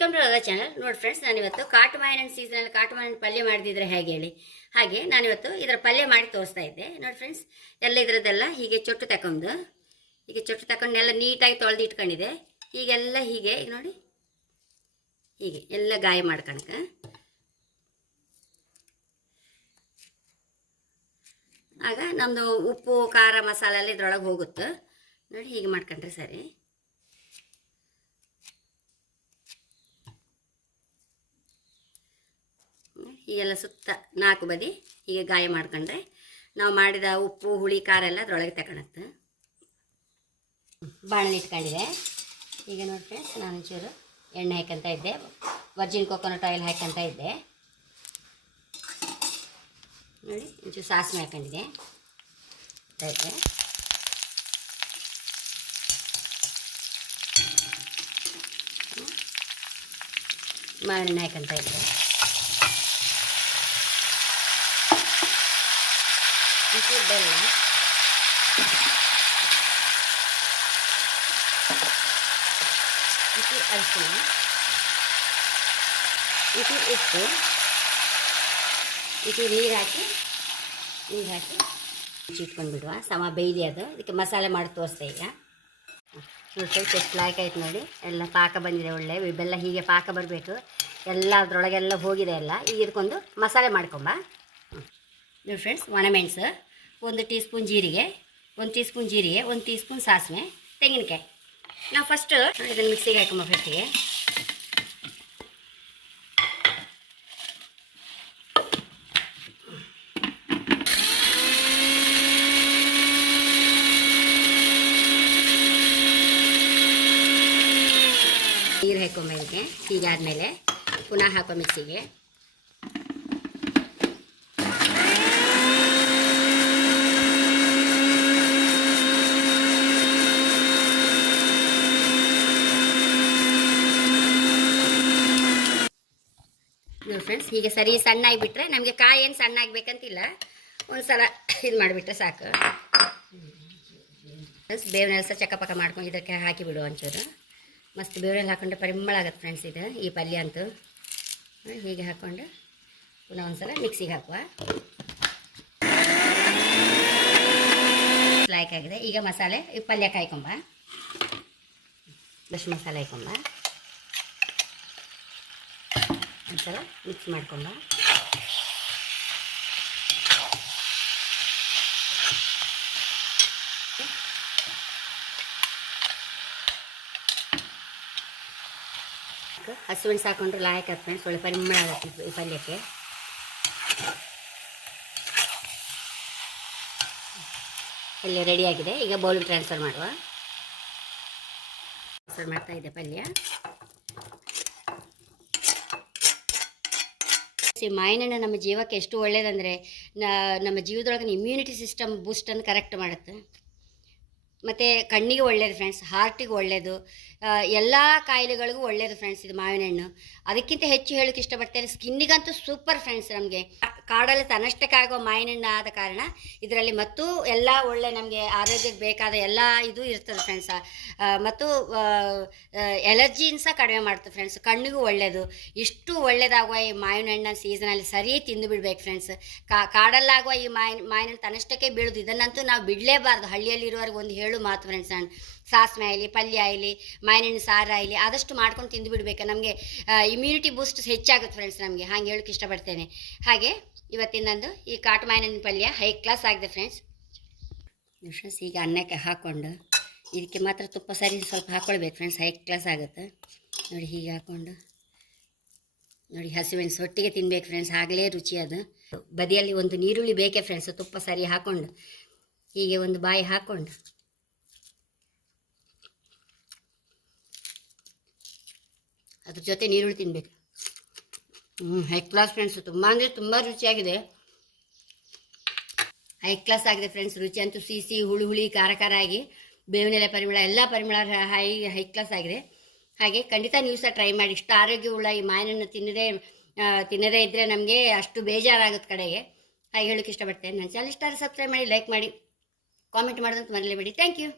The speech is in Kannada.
ವೆಲ್ಕಮ್ ಟು ಅದರ್ ಚಾನಲ್ ನೋಡಿ ಫ್ರೆಂಡ್ಸ್ ನಾನಿವತ್ತು ಕಾಟು ಮಾವಿನ ಸೀಸನಲ್ಲಿ ಕಾಟು ಮಾವಿನ ಪಲ್ಯ ಮಾಡಿದ್ರೆ ಹೇಗೆ ಹೇಳಿ. ಹಾಗೆ ನಾನಿವತ್ತು ಇದರ ಪಲ್ಯ ಮಾಡಿ ತೋರಿಸ್ತಾ ಇದ್ದೆ. ನೋಡಿ ಫ್ರೆಂಡ್ಸ್ ಎಲ್ಲ ಇದರದ್ದೆಲ್ಲ ಹೀಗೆ ಚೊಟ್ಟು ತಗೊಂಡು ಹೀಗೆ ಚೊಟ್ಟು ತಕೊಂಡು ಎಲ್ಲ ನೀಟಾಗಿ ತೊಳೆದು ಇಟ್ಕೊಂಡಿದೆ ಹೀಗೆಲ್ಲ ಹೀಗೆ, ಈಗ ನೋಡಿ, ಹೀಗೆ ಎಲ್ಲ ಗಾಯ ಮಾಡ್ಕಣಕ ಆಗ ನಮ್ಮದು ಉಪ್ಪು, ಖಾರ, ಮಸಾಲೆ ಎಲ್ಲ ಇದ್ರೊಳಗೆ ಹೋಗುತ್ತೆ. ನೋಡಿ ಹೀಗೆ ಮಾಡ್ಕೊಂಡ್ರೆ ಸರಿ. ಹೀಗೆಲ್ಲ ಸುತ್ತ ನಾಲ್ಕು ಬದಿ ಹೀಗೆ ಗಾಯ ಮಾಡ್ಕೊಂಡ್ರೆ ನಾವು ಮಾಡಿದ ಉಪ್ಪು, ಹುಳಿ, ಖಾರ ಎಲ್ಲ ಅದರೊಳಗೆ ತಗೊಳತ್ತೆ. ಬಾಣಲೆ ಇಟ್ಕೊಂಡಿದೆ. ಈಗ ನೋಡಿ ಫ್ರೆಂಡ್ಸ್ ನಾನು ಒಂಚೂರು ಎಣ್ಣೆ ಹಾಕಂತ ಇದ್ದೆ. ವರ್ಜಿನ್ ಕೊಕೊನಟ್ ಆಯಿಲ್ ಹಾಕಂತ ಇದ್ದೆ. ನೋಡಿ, ಒಂಚೂರು ಸಾಸಿವೆ ಹಾಕೊಂಡಿದೆ ಆಯ್ತು? ಮಾವಿನ ಹಾಕಂತ ಇದ್ದೆ. ಒಂಚೂರು ಬೆಲ್ಲ ಒಂಚೂರು ಅರಿಶಿನ ಇದು ಉಪ್ಪು. ಒಂಚೂರು ನೀರು ಹಾಕಿ ನೀರು ಹಾಕಿ ಇಟ್ಕೊಂಡು ಬಿಡುವ ಸಮ ಬೇಯಲಿ ಅದು. ಇದಕ್ಕೆ ಮಸಾಲೆ ಮಾಡಿ ತೋರಿಸ್ತೆ ಈಗ. ನೋಡಿ ಲಾಯ್ಕ್ ಆಯ್ತು ನೋಡಿ. ಎಲ್ಲ ಪಾಕ ಬಂದಿದೆ ಒಳ್ಳೆ. ಬೆಲ್ಲ ಹೀಗೆ ಪಾಕ ಬರಬೇಕು. ಎಲ್ಲ ಅದರೊಳಗೆಲ್ಲ ಹೋಗಿದೆ ಎಲ್ಲ. ಈಗ ಇದಕ್ಕೊಂದು ಮಸಾಲೆ ಮಾಡ್ಕೊಂಬ. ನೋಡಿ ಫ್ರೆಂಡ್ಸ್ ಒಣಮೆಣಸು ಒಂದು ಟೀ ಸ್ಪೂನ್ ಜೀರಿಗೆ, ಒಂದು ಟೀ ಸ್ಪೂನ್ ಜೀರಿಗೆ, ಒಂದು ಟೀ ಸ್ಪೂನ್ ಸಾಸಿವೆ, ತೆಂಗಿನಕಾಯಿ. ನಾವು ಫಸ್ಟ್ ಇದನ್ನು ಮಿಕ್ಸಿಗೆ ಹಾಕೊಂಬ ಫಸ್ಟಿಗೆ ನೀರು ಹಾಕೊಂಬ ಇದಕ್ಕೆ ಹೀಗಾದ್ಮೇಲೆ ಪುನಃ ಹಾಕೋ ಮಿಕ್ಸಿಗೆ ಫ್ರೆಂಡ್ಸ್ ಹೀಗೆ ಸರಿ ಸಣ್ಣ ಆಗಿಬಿಟ್ರೆ ನಮಗೆ ಕಾಯಿ ಏನು ಸಣ್ಣ ಆಗಬೇಕಂತಿಲ್ಲ ಒಂದು ಸಲ ಇದು ಮಾಡಿಬಿಟ್ರೆ ಸಾಕು. ಫ್ರೆಂಡ್ಸ್ ಬೇವಿನ ಸಹ ಚಕ್ಕಪಕ್ಕ ಮಾಡ್ಕೊಂಡು ಇದಕ್ಕೆ ಹಾಕಿ ಬಿಡು ಒಂಚೂರು ಮಸ್ತ್ ಬೇವಿನಲ್ಲಿ ಹಾಕೊಂಡ್ರೆ ಪರಿಮಳ ಆಗುತ್ತೆ ಫ್ರೆಂಡ್ಸ್ ಇದು, ಈ ಪಲ್ಯ ಅಂತೂ. ಹೀಗೆ ಹಾಕ್ಕೊಂಡು ಪುನಃ ಒಂದು ಸಲ ಮಿಕ್ಸಿಗೆ ಹಾಕುವ. ಲಾಯ್ಕಾಗಿದೆ ಈಗ ಮಸಾಲೆ, ಈ ಪಲ್ಯ ಕಾಯ್ಕೊಂಬ. ಬಸ್ ಮಸಾಲೆ ಹಾಕೊಂಬ. ಒಂದ್ಸಲ ಮಿಕ್ಸ್ ಮಾಡಿಕೊಂಡು. ಹಸುವಿನ ಸಾಕೊಂಡ್ರೆ ಲಾಯಕ್ ಆಗ್ತದೆ ಫ್ರೆಂಡ್ಸ್, ಒಳ್ಳೆ ಪರಿಮಳ ಈ ಪಲ್ಯಕ್ಕೆ. ಪಲ್ಯ ರೆಡಿಯಾಗಿದೆ ಈಗ ಬೌಲ್ ಟ್ರಾನ್ಸ್ಫರ್ ಮಾಡುವ. ಟ್ರಾನ್ಸ್ಫರ್ ಮಾಡ್ತಾ ಇದೆ ಪಲ್ಯ. ಮಾವಿನಹಣ್ಣು ನಮ್ಮ ಜೀವಕ್ಕೆ ಎಷ್ಟು ಒಳ್ಳೇದಂದರೆ ನಮ್ಮ ಜೀವದೊಳಗಿನ ಇಮ್ಯುನಿಟಿ ಸಿಸ್ಟಮ್ ಬೂಸ್ಟನ್ನು ಕರೆಕ್ಟ್ ಮಾಡುತ್ತೆ. ಮತ್ತು ಕಣ್ಣಿಗೆ ಒಳ್ಳೆಯದು ಫ್ರೆಂಡ್ಸ್ ಹಾರ್ಟಿಗೆ ಒಳ್ಳೆಯದು ಎಲ್ಲ ಕಾಯಿಲೆಗಳಿಗೂ ಒಳ್ಳೆಯದು ಫ್ರೆಂಡ್ಸ್ ಇದು ಮಾವಿನ ಹಣ್ಣು ಅದಕ್ಕಿಂತ ಹೆಚ್ಚು ಹೇಳೋಕ್ಕೆ ಇಷ್ಟಪಡ್ತೇನೆ ಸ್ಕಿನ್ನಿಗಂತೂ ಸೂಪರ್ ಫ್ರೆಂಡ್ಸ್ ನಮಗೆ. ಕಾಡಲ್ಲಿ ತನ್ನಷ್ಟಕ್ಕಾಗೋ ಮಾವಿನ ಹಣ್ಣು ಆದ ಕಾರಣ ಇದರಲ್ಲಿ ಮತ್ತು ಎಲ್ಲ ಒಳ್ಳೆ ನಮಗೆ ಆರೋಗ್ಯಕ್ಕೆ ಬೇಕಾದ ಎಲ್ಲ ಇದು ಇರ್ತದೆ ಫ್ರೆಂಡ್ಸ ಮತ್ತು ಎಲರ್ಜಿನ ಸಹ ಕಡಿಮೆ ಮಾಡ್ತದೆ ಫ್ರೆಂಡ್ಸ್ ಕಣ್ಣಿಗೂ ಒಳ್ಳೆಯದು ಇಷ್ಟು ಒಳ್ಳೆಯದಾಗುವ ಈ ಮಾವಿನ ಹಣ್ಣಿನ ಸೀಸನಲ್ಲಿ ಸರಿ ತಿಂದು ಬಿಡ್ಬೇಕು ಫ್ರೆಂಡ್ಸ್ ಕಾಡಲ್ಲಾಗುವ ಈ ಮಾವಿನ ಮಾವಿನ ಹಣ್ಣು ತನ್ನಷ್ಟಕ್ಕೆ ಬೀಳೋದು. ಇದನ್ನಂತೂ ನಾವು ಬಿಡಲೇಬಾರ್ದು. ಹಳ್ಳಿಯಲ್ಲಿರುವವರೆಗೆ ಒಂದು ಹೇಳು ಮಾತು ಫ್ರೆಂಡ್ಸ್ ನಾನು. ಸಾಸಿವೆ ಆಗಲಿ ಪಲ್ಯ ಆಗಲಿ ಮಾವಿನಹಣ್ಣು, ಸಾರು ಆಗಲಿ ಆದಷ್ಟು ಮಾಡ್ಕೊಂಡು ತಿಂದು ಬಿಡಬೇಕು. ನಮಗೆ ಇಮ್ಯುನಿಟಿ ಬೂಸ್ಟ್ ಹೆಚ್ಚಾಗುತ್ತೆ ಫ್ರೆಂಡ್ಸ್ ನಮಗೆ. ಹಾಗೆ ಹೇಳೋಕ್ಕೆ ಇಷ್ಟಪಡ್ತೇನೆ. ಹಾಗೆ ಇವತ್ತಿನಂದು ಈ ಕಾಟು ಮಾವಿನಹಣ್ಣು ಪಲ್ಯ ಹೈ ಕ್ಲಾಸ್ ಆಗಿದೆ ಫ್ರೆಂಡ್ಸ್ ಫ್ರೆಂಡ್ಸ್ ಈಗ ಅನ್ನಕ್ಕೆ ಹಾಕ್ಕೊಂಡು ಇದಕ್ಕೆ ಮಾತ್ರ ತುಪ್ಪ ಸರಿ ಸ್ವಲ್ಪ ಹಾಕ್ಕೊಳ್ಬೇಕು ಫ್ರೆಂಡ್ಸ್ ಹೈ ಕ್ಲಾಸ್ ಆಗುತ್ತೆ. ನೋಡಿ ಹೀಗೆ ಹಾಕ್ಕೊಂಡು ನೋಡಿ ಹಸಿಮೆಣಸು ಸೊಟ್ಟಿಗೆ ತಿನ್ಬೇಕು ಫ್ರೆಂಡ್ಸ್ ಆಗಲೇ ರುಚಿ ಅದು. ಬದಿಯಲ್ಲಿ ಒಂದು ನೀರುಳ್ಳಿ ಬೇಕೇ ಫ್ರೆಂಡ್ಸ್ ತುಪ್ಪ ಸರಿ ಹಾಕ್ಕೊಂಡು ಹೀಗೆ ಒಂದು ಬಾಯಿ ಹಾಕ್ಕೊಂಡು ಅದ್ರ ಜೊತೆ ನೀರುಳ್ಳಿ ತಿನ್ಬೇಕು. ಹ್ಞೂ ಹೈ ಕ್ಲಾಸ್ ಫ್ರೆಂಡ್ಸ್ ತುಂಬ ಅಂದರೆ ತುಂಬ ರುಚಿಯಾಗಿದೆ. ಹೈ ಕ್ಲಾಸ್ ಆಗಿದೆ ಫ್ರೆಂಡ್ಸ್ ರುಚಿ ಅಂತೂ ಸಿಹಿ ಹುಳಿ ಹುಳಿ, ಖಾರ ಖಾರ ಆಗಿ ಬೇವಿನೆಲೆ ಪರಿಮಳ, ಎಲ್ಲ ಪರಿಮಳ ಹೈ ಹೈ ಕ್ಲಾಸ್ ಆಗಿದೆ. ಹಾಗೆ ಖಂಡಿತ ನೀವು ಸಹ ಟ್ರೈ ಮಾಡಿ, ಇಷ್ಟು ಆರೋಗ್ಯವುಳ್ಳ ಈ ಮಾಯನನ್ನು ತಿನ್ನದೇ ತಿನ್ನದೇ ಇದ್ದರೆ ನಮಗೆ ಅಷ್ಟು ಬೇಜಾರಾಗುತ್ತೆ ಕಡೆಗೆ. ಹಾಗೆ ಹೇಳೋಕ್ಕೆ ಇಷ್ಟಪಡ್ತೇನೆ. ನನ್ನ ಚಾನಲ್ ಇಷ್ಟ ಸಬ್ಸ್ಕ್ರೈಬ್ ಮಾಡಿ ಲೈಕ್ ಮಾಡಿ ಕಾಮೆಂಟ್ ಮಾಡೋದಂತ ಮರಲೇಬೇಡಿ. Thank you